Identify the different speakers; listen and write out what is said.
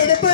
Speaker 1: எடுப்பு